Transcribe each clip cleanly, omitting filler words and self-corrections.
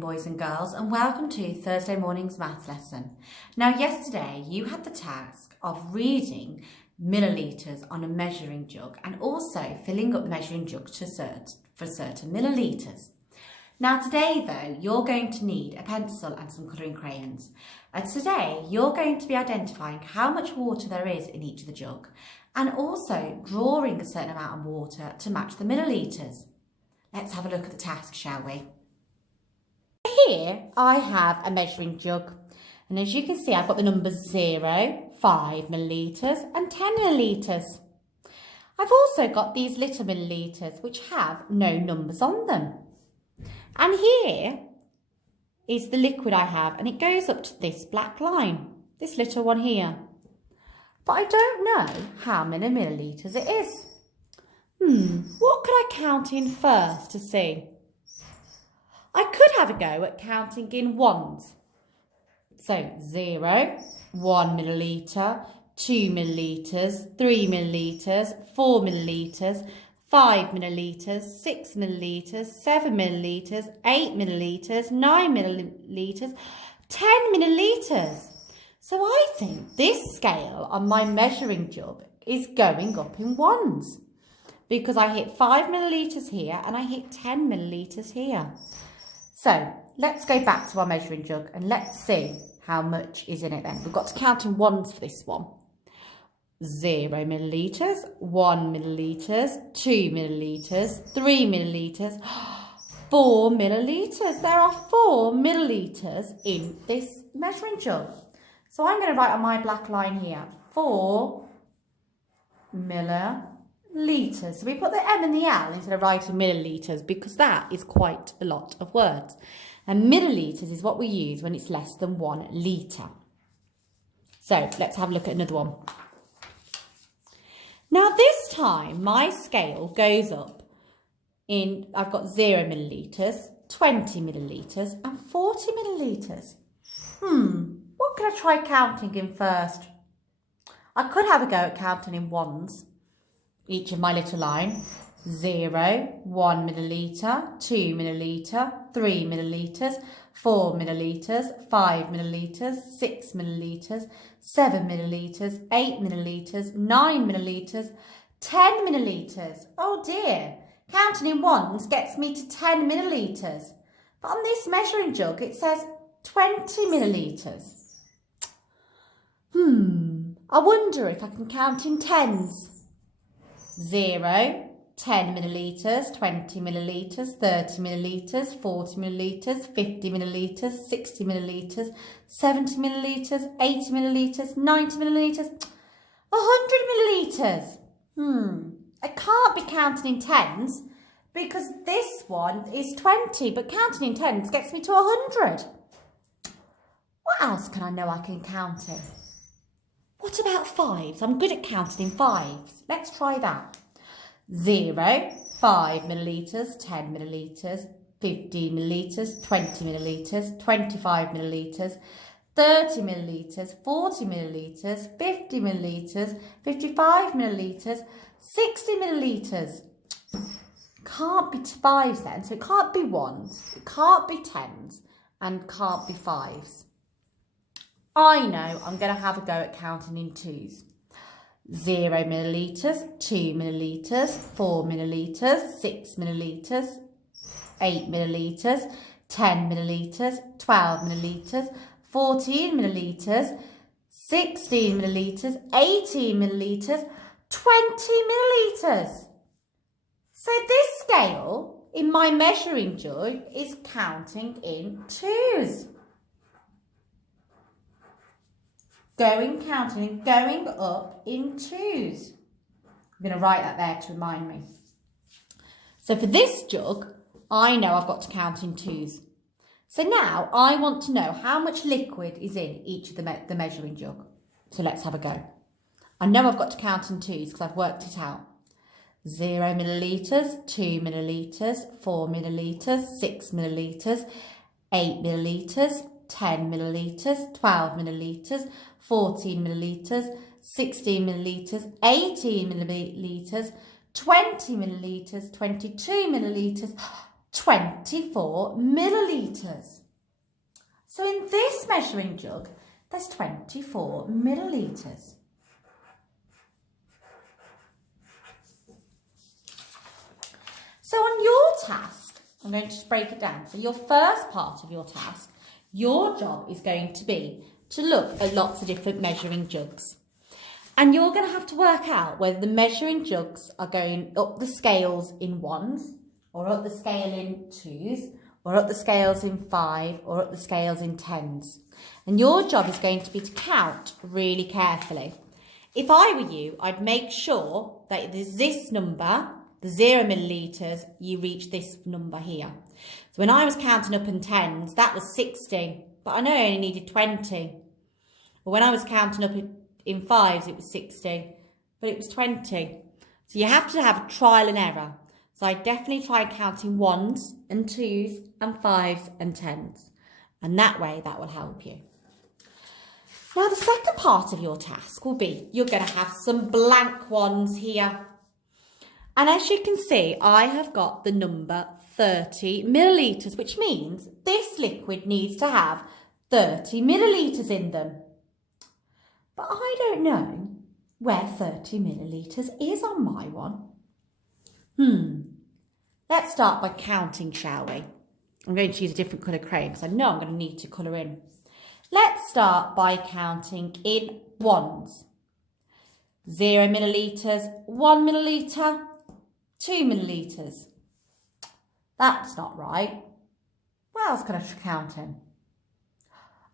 morning, boys and girls, and welcome to Thursday morning's maths lesson. Now, yesterday you had the task of reading millilitres on a measuring jug and also filling up the measuring jug for certain millilitres. Now, today though, you're going to need a pencil and some colouring crayons. Today, you're going to be identifying how much water there is in each of the jug and also drawing a certain amount of water to match the millilitres. Let's have a look at the task, shall we? Here I have a measuring jug, and as you can see I've got the numbers 0, 5 millilitres and 10 millilitres. I've also got these little millilitres which have no numbers on them. And here is the liquid I have, and it goes up to this black line, this little one here. But I don't know how many millilitres it is. What could I count in first to see? I could have a go at counting in ones. So 0, 1 millilitre, 2 millilitres, 3 millilitres, 4 millilitres, 5 millilitres, 6 millilitres, 7 millilitres, 8 millilitres, 9 millilitres, 10 millilitres. So I think this scale on my measuring jug is going up in ones, because I hit 5 millilitres here and I hit 10 millilitres here. So let's go back to our measuring jug and let's see how much is in it then. We've got to count in ones for this one. 0 millilitres, 1 millilitres, 2 millilitres, 3 millilitres, 4 millilitres. There are 4 millilitres in this measuring jug. So I'm going to write on my black line here, 4 millilitres. So we put the M and the L instead of writing millilitres because that is quite a lot of words. And millilitres is what we use when it's less than 1 litre. So let's have a look at another one. Now this time my scale goes up in, I've got 0 millilitres, 20 millilitres and 40 millilitres. What could I try counting in first? I could have a go at counting in ones. Each of my little line, 0, 1 millilitre, 2 millilitre, 3 millilitres, 4 millilitres, 5 millilitres, 6 millilitres, 7 millilitres, 8 millilitres, 9 millilitres, 10 millilitres. Oh dear, counting in ones gets me to 10 millilitres. But on this measuring jug it says 20 millilitres. I wonder if I can count in tens. 0, 10 millilitres, 20 millilitres, 30 millilitres, 40 millilitres, 50 millilitres, 60 millilitres, 70 millilitres, 80 millilitres, 90 millilitres, 100 millilitres. I can't be counting in tens because this one is 20, but counting in tens gets me to 100. What else can I know I can count in? What about fives? I'm good at counting in fives. Let's try that. 0, 5 millilitres, 10 millilitres, 15 millilitres, 20 millilitres, 25 millilitres, 30 millilitres, 40 millilitres, 50 millilitres, 55 millilitres, 60 millilitres. Can't be fives then, so it can't be ones, it can't be tens, and can't be fives. I know I'm going to have a go at counting in twos. 0 millilitres, 2 millilitres, 4 millilitres, 6 millilitres, 8 millilitres, 10 millilitres, 12 millilitres, 14 millilitres, 16 millilitres, 18 millilitres, 20 millilitres. So this scale in my measuring jug is counting in twos. Going up in twos. I'm going to write that there to remind me. So for this jug, I know I've got to count in twos. So now I want to know how much liquid is in each of the measuring jug. So let's have a go. I know I've got to count in twos because I've worked it out. 0 millilitres, 2 millilitres, 4 millilitres, 6 millilitres, 8 millilitres, 10 millilitres, 12 millilitres, 14 millilitres, 16 millilitres, 18 millilitres, 20 millilitres, 22 millilitres, 24 millilitres. So in this measuring jug, there's 24 millilitres. So on your task, I'm going to just break it down. So your first part of your task, your job is going to be to look at lots of different measuring jugs. And you're going to have to work out whether the measuring jugs are going up the scales in ones, or up the scale in twos, or up the scales in 5, or up the scales in 10s. And your job is going to be to count really carefully. If I were you, I'd make sure that there's this number, the 0 millilitres, you reach this number here. So when I was counting up in 10s, that was 60, but I know I only needed 20. But when I was counting up in 5s, it was 60, but it was 20. So you have to have a trial and error. So I definitely try counting 1s and 2s and 5s and 10s. And that way, that will help you. Now, the second part of your task will be, you're going to have some blank ones here. And as you can see, I have got the number 30 millilitres, which means this liquid needs to have 30 millilitres in them. But I don't know where 30 millilitres is on my one. Let's start by counting, shall we? I'm going to use a different colour crayon because I know I'm going to need to colour in. Let's start by counting in ones. 0 millilitres, 1 millilitre, 2 millilitres. That's not right. What else can I count in?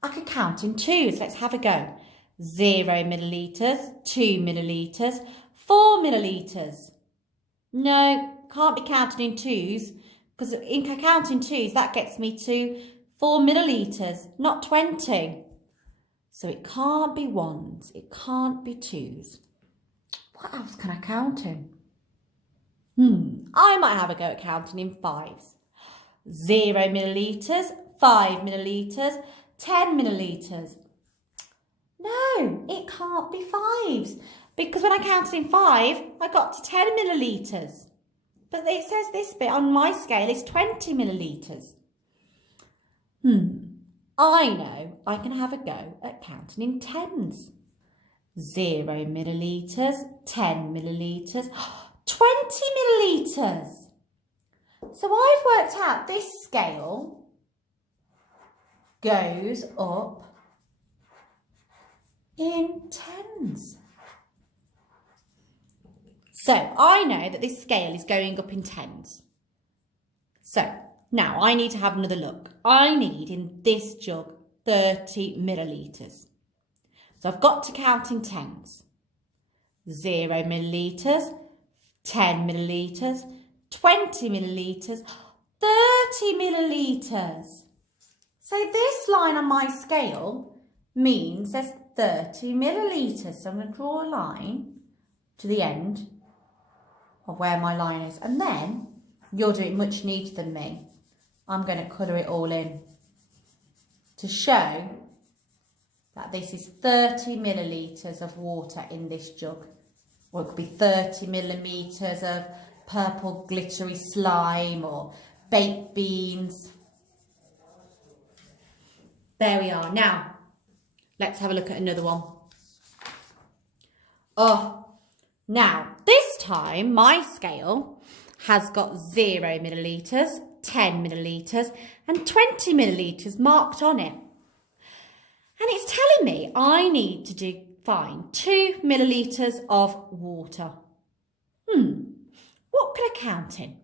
I could count in twos. Let's have a go. 0 millilitres, 2 millilitres, 4 millilitres. No, can't be counting in twos because in counting twos, that gets me to 4 millilitres, not 20. So it can't be ones, it can't be twos. What else can I count in? I might have a go at counting in 5s. 0 millilitres, 5 millilitres, 10 millilitres. No, it can't be 5s because when I counted in 5, I got to 10 millilitres. But it says this bit on my scale is 20 millilitres. I know I can have a go at counting in 10s. 0 millilitres, 10 millilitres, 20 millilitres. So I've worked out this scale goes up in 10s. So I know that this scale is going up in 10s. So now I need to have another look. I need in this jug 30 millilitres. So I've got to count in 10s. 0 millilitres, 10 millilitres, 20 millilitres, 30 millilitres. So this line on my scale means there's 30 millilitres. So I'm going to draw a line to the end of where my line is. And then you're doing much neater than me. I'm going to colour it all in to show that this is 30 millilitres of water in this jug. Or it could be 30 millimetres of purple glittery slime or baked beans. There we are. Now, let's have a look at another one. Now, this time my scale has got 0 millilitres, 10 millilitres and 20 millilitres marked on it. And it's telling me I need to find 2 millilitres of water. What could I count in?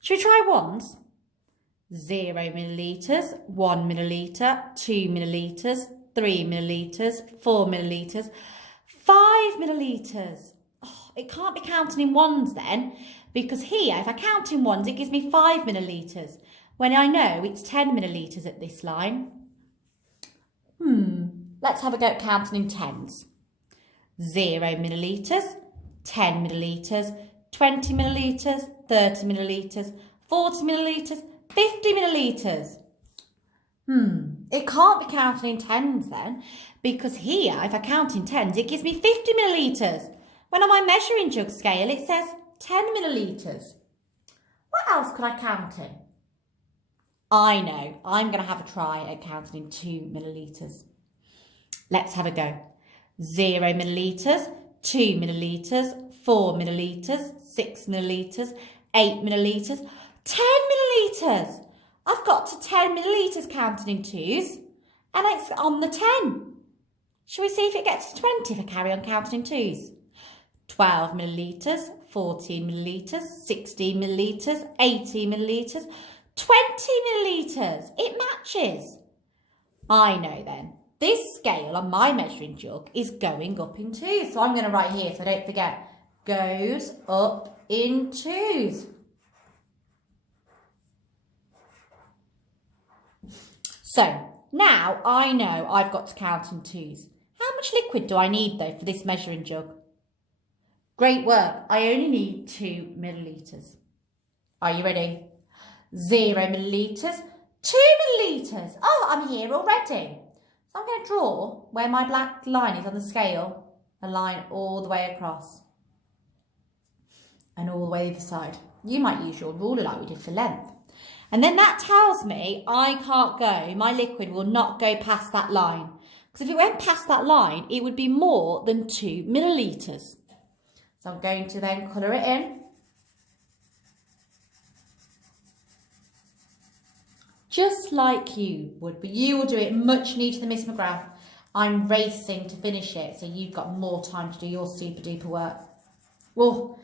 Should we try ones? 0 millilitres, 1 millilitre, 2 millilitres, 3 millilitres, 4 millilitres, 5 millilitres. It can't be counting in ones then, because here, if I count in ones, it gives me 5 millilitres, when I know it's 10 millilitres at this line. Let's have a go at counting in 10s. 0 millilitres, 10 millilitres, 20 millilitres, 30 millilitres, 40 millilitres, 50 millilitres. It can't be counting in 10s then, because here, if I count in 10s, it gives me 50 millilitres. When on my measuring jug scale, it says 10 millilitres. What else could I count in? I know, I'm going to have a try at counting in 2 millilitres. Let's have a go. 0 millilitres, 2 millilitres, 4 millilitres, 6 millilitres, 8 millilitres, 10 millilitres. I've got to 10 millilitres counting in twos, and it's on the 10. Shall we see if it gets to 20 if I carry on counting in twos? 12 millilitres, 14 millilitres, 16 millilitres, 18 millilitres, 20 millilitres. It matches. I know then. This scale on my measuring jug is going up in twos. So I'm going to write here so I don't forget. Goes up in twos. So now I know I've got to count in twos. How much liquid do I need though for this measuring jug? Great work. I only need 2 millilitres. Are you ready? 0 millilitres, 2 millilitres. Oh, I'm here already. So I'm going to draw where my black line is on the scale, a line all the way across and all the way to the side. You might use your ruler like we did for length. And then that tells me I can't go, my liquid will not go past that line. Because if it went past that line, it would be more than 2 millilitres. So I'm going to then colour it in. Just like you would, but you will do it much neater than Miss McGrath. I'm racing to finish it, so you've got more time to do your super duper work. Oh,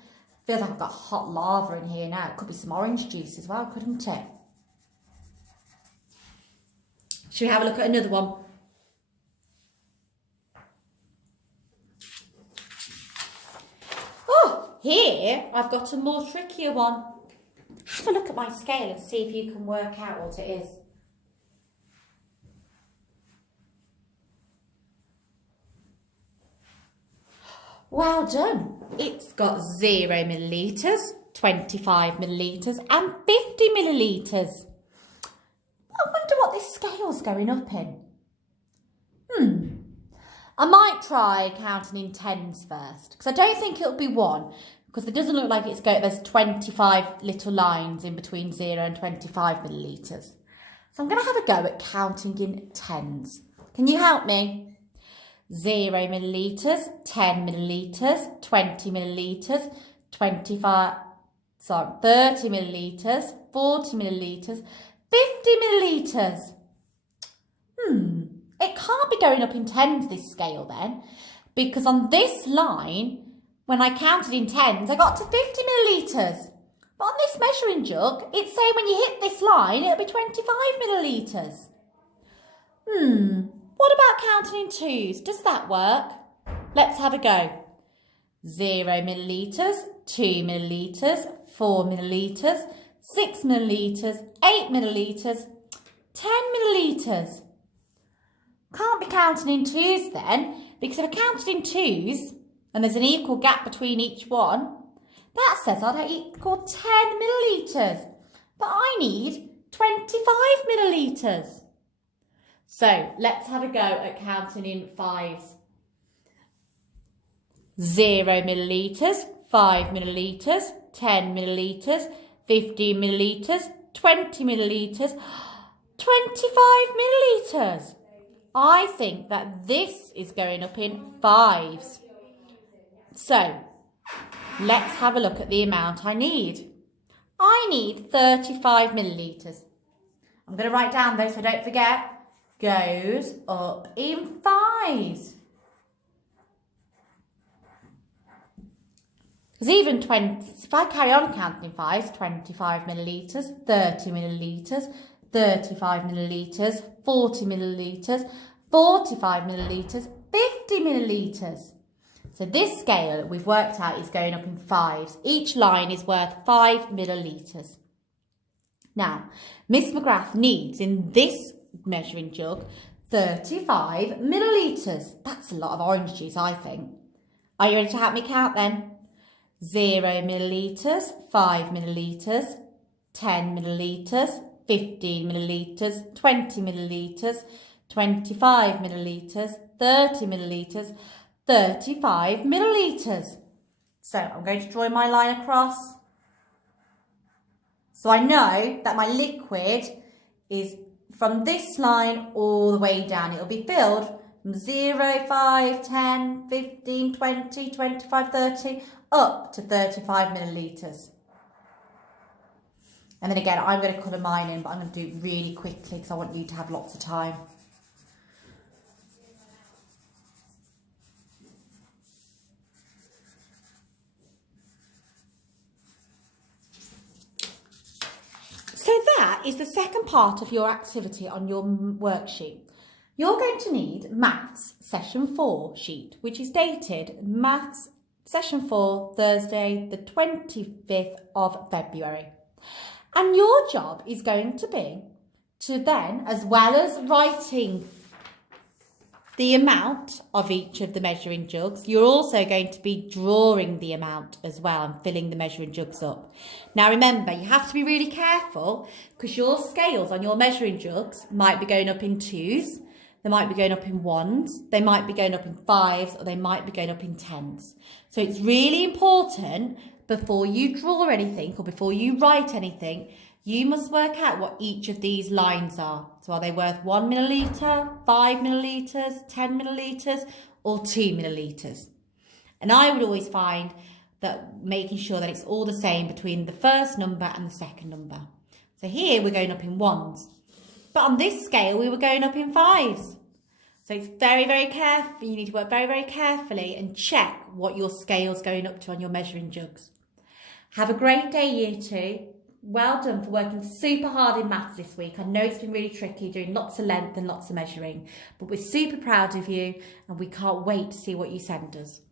feels like I've got hot lava in here now. It could be some orange juice as well, couldn't it? Should we have a look at another one? Oh, here I've got a more trickier one. Have a look at my scale and see if you can work out what it is. Well done. It's got 0 millilitres, 25 millilitres and 50 millilitres. I wonder what this scale's going up in. I might try counting in tens first, because I don't think it'll be 1, because it doesn't look like there's 25 little lines in between 0 and 25 millilitres. So I'm going to have a go at counting in tens. Can you help me? 0 millilitres, 10 millilitres, 20 millilitres, 30 millilitres, 40 millilitres, 50 millilitres. It can't be going up in tens, this scale then, because on this line, when I counted in tens, I got to 50 millilitres. But on this measuring jug, it's saying when you hit this line, it'll be 25 millilitres. What about counting in twos? Does that work? Let's have a go. 0 millilitres, 2 millilitres, 4 millilitres, 6 millilitres, 8 millilitres, 10 millilitres. Can't be counting in twos then, because if I counted in twos, and there's an equal gap between each one, that says I'd equal 10 millilitres. But I need 25 millilitres. So let's have a go at counting in fives. 0 millilitres, 5 millilitres, 10 millilitres, 15 millilitres, 20 millilitres, 25 millilitres. I think that this is going up in fives. So let's have a look at the amount I need. I need 35 millilitres. I'm going to write down though, so don't forget. Goes up in fives. Because even 20, if I carry on counting in fives, 25 millilitres, 30 millilitres, 35 millilitres, 40 millilitres, 45 millilitres, 50 millilitres. So this scale we've worked out is going up in fives. Each line is worth 5 millilitres. Now, Miss McGrath needs in this measuring jug 35 millilitres. That's a lot of orange juice, I think. Are you ready to help me count then? 0 millilitres, 5 millilitres, 10 millilitres, 15 millilitres, 20 millilitres, 25 millilitres, 30 millilitres, 35 millilitres. So I'm going to draw my line across. So I know that my liquid is from this line all the way down. It'll be filled from 0, 5, 10, 15, 20, 25, 30, up to 35 millilitres. And then again, I'm going to colour mine in, but I'm going to do it really quickly because I want you to have lots of time. So that is the second part of your activity on your worksheet. You're going to need Maths Session 4 sheet, which is dated Maths Session 4, Thursday, the 25th of February. And your job is going to be to then, as well as writing the amount of each of the measuring jugs, you're also going to be drawing the amount as well and filling the measuring jugs up. Now remember, you have to be really careful because your scales on your measuring jugs might be going up in 2s, they might be going up in 1s, they might be going up in 5s, or they might be going up in 10s. So it's really important before you draw anything or before you write anything, you must work out what each of these lines are. So are they worth 1 millilitre, 5 millilitres, 10 millilitres, or 2 millilitres? And I would always find that making sure that it's all the same between the first number and the second number. So here we're going up in 1s, but on this scale we were going up in 5s. So it's very, very careful. You need to work very, very carefully and check what your scale's going up to on your measuring jugs. Have a great day, Year 2. Well done for working super hard in maths this week. I know it's been really tricky doing lots of length and lots of measuring, but we're super proud of you and we can't wait to see what you send us.